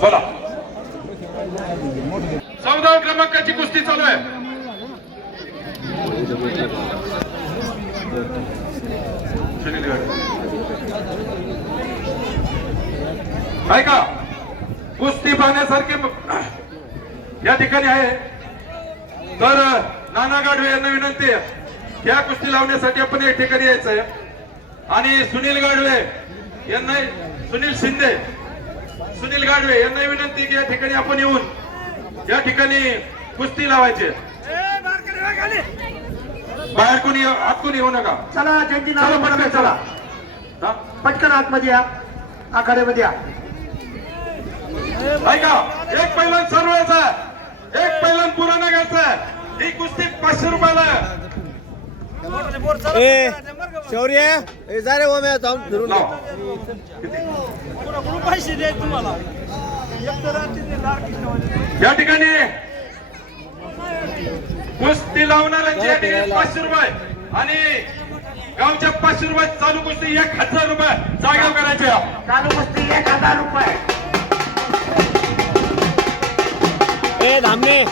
बोला चौदा क्रमांकाची कुस्ती चालू आहे. ऐका कुस्ती पाहण्यासारखे या ठिकाणी आहे. तर नाना गाडवे यांना विनंती आहे या कुस्ती लावण्यासाठी आपण या ठिकाणी यायचंय. आणि सुनील गाडवे यांना सुनील शिंदे सुनील गाडवे यांना विनंती की या ठिकाणी आपण येऊन या ठिकाणी कुस्ती लावायची. बाहेर कोणी आत कोणी येऊ नका. चला ज्यांची नावं पटकन चला. हा? पटकन आतमध्ये या. आखाड्यामध्ये या. ऐका एक पैलवान सर्वायचा आहे. एक पैलवान पुराणा घ्यायचा आहे. ही कुस्ती पाचशे रुपयाला आहे. ए शौर्य ए जा रे ओम्या जाऊन फिरून ये. पैसे द्याय तुम्हाला एक तर या ठिकाणी कुस्ती लावणाऱ्यांची या ठिकाणी पाचशे रुपये आणि गावच्या पाचशे रुपये चालू कुस्ती एक हजार रुपये. जागेवर करायचे चालू कुस्ती एक हजार रुपये. ए धामणे.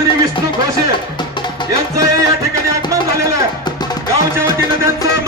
श्री विष्णू घोषे यांचं या ठिकाणी आगमन झालेलं आहे. गावच्या वतीनं त्यांचं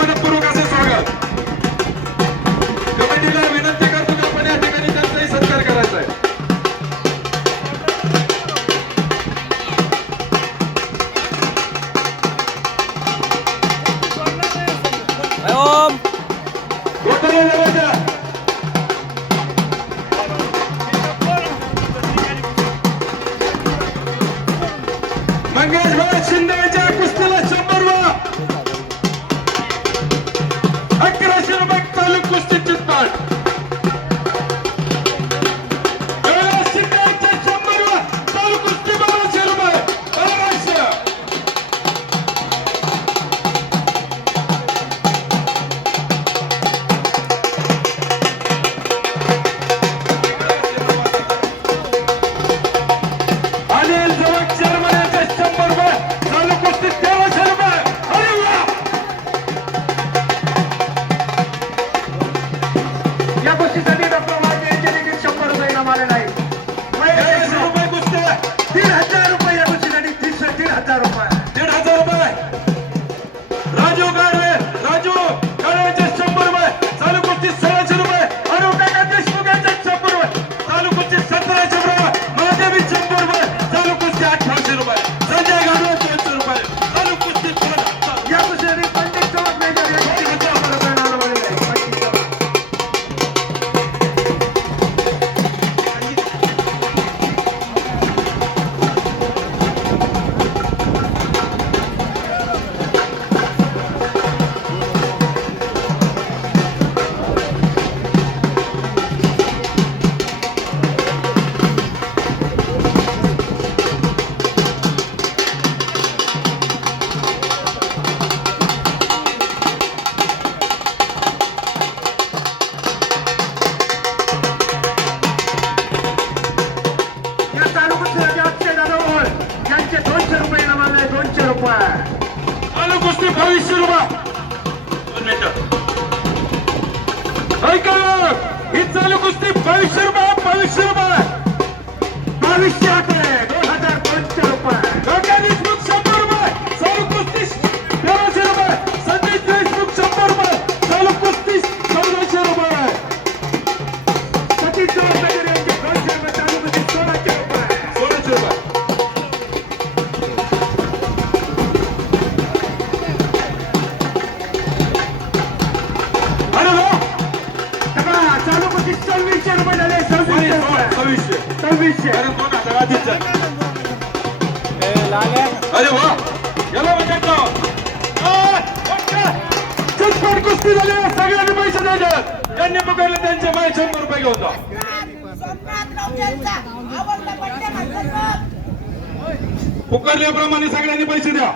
दोनशे रुपये इनाम आले दोनशे रुपये. चालू कुस्ती बावीसशे रुपये. दोन मिनिटं. ऐका ही चालू कुस्ती बावीसशे रुपये बावीसशे रुपये. बावीसशे सव्वीसशे रुपये झाले सव्वीसशे. सव्वीसशे सव्वीसशे. अरे दोन हजार आधीच अरे वा. याला म्हणजे कुस्ती झाली सगळ्यांनी पैसे द्यायचे त्यांनी पकडले त्यांचे माय शंभर रुपये घेऊन जा. सगळ्यांनी पैसे द्या.